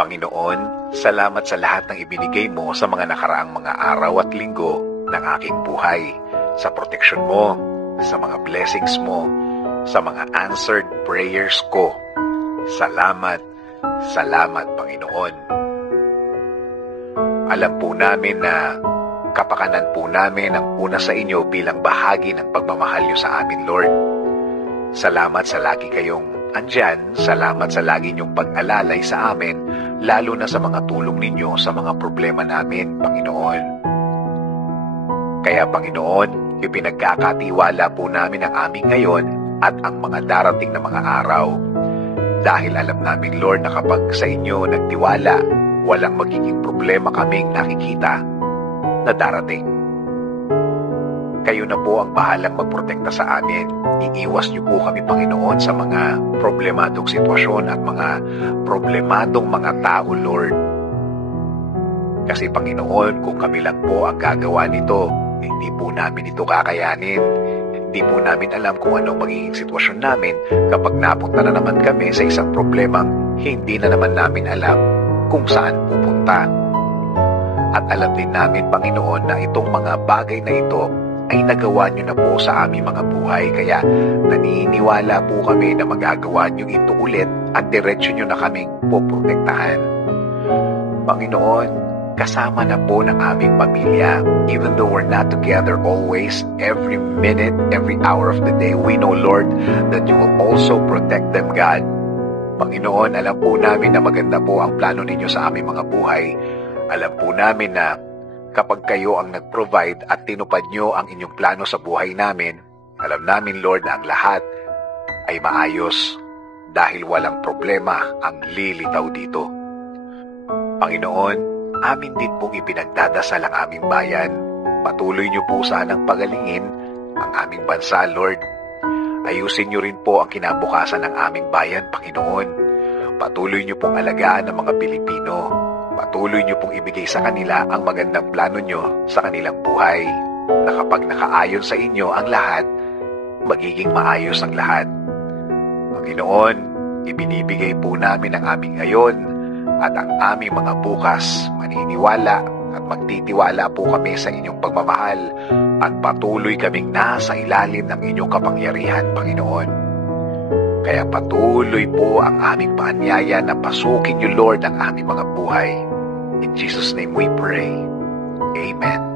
Panginoon, salamat sa lahat ng ibinigay mo sa mga nakaraang mga araw at linggo ng aking buhay, sa proteksyon mo, sa mga blessings mo, sa mga answered prayers ko. Salamat, salamat Panginoon. Alam po namin na kapakanan po namin ang una sa inyo bilang bahagi ng pagmamahal niyo sa amin, Lord. Salamat sa lagi kayong andyan, salamat sa lagi niyong pag-alalay sa amin, lalo na sa mga tulong ninyo sa mga problema namin, Panginoon. Kaya Panginoon, ipinagkakatiwala po namin ang aming ngayon at ang mga darating na mga araw. Dahil alam namin, Lord, na kapag sa inyo nagtiwala, walang magiging problema kaming nakikita na darating. Kayo na po ang bahalang magprotekta sa amin. Iiwas niyo po kami, Panginoon, sa mga problemadong sitwasyon at mga problemadong mga tao, Lord. Kasi, Panginoon, kung kami lang po ang gagawa nito, hindi po namin ito kakayanin. Hindi po namin alam kung anong magiging sitwasyon namin kapag napunta na naman kami sa isang problemang hindi na naman namin alam kung saan pupunta. At alam din namin, Panginoon, na itong mga bagay na ito ay nagawa niyo na po sa aming mga buhay. Kaya naniniwala po kami na magagawa niyo ito ulit at diretsyo niyo na kaming poprotektahan. Panginoon, kasama na po ng aming pamilya. Even though we're not together always, every minute, every hour of the day, we know, Lord, that you will also protect them, God. Panginoon, alam po namin na maganda po ang plano ninyo sa aming mga buhay. Alam po namin na kapag kayo ang nag-provide at tinupad nyo ang inyong plano sa buhay namin, alam namin, Lord, na ang lahat ay maayos dahil walang problema ang lilitaw dito. Panginoon, amin din pong ipinagdadasal ang aming bayan. Patuloy nyo po sanang pagalingin ang aming bansa, Lord. Ayusin nyo rin po ang kinabukasan ng aming bayan, Panginoon. Patuloy nyo pong alagaan ang mga Pilipino. Patuloy nyo pong ibigay sa kanila ang magandang plano nyo sa kanilang buhay, na kapag nakaayon sa inyo ang lahat, magiging maayos ang lahat. Panginoon, ibinibigay po namin ang aming ngayon at ang aming mga bukas. Maniniwala at magtitiwala po kami sa inyong pagmamahal at patuloy kaming nasa ilalim ng inyong kapangyarihan, Panginoon. Kaya patuloy po ang aming paanyaya na pasukin niyo, Lord, ang aming mga buhay. In Jesus' name we pray. Amen.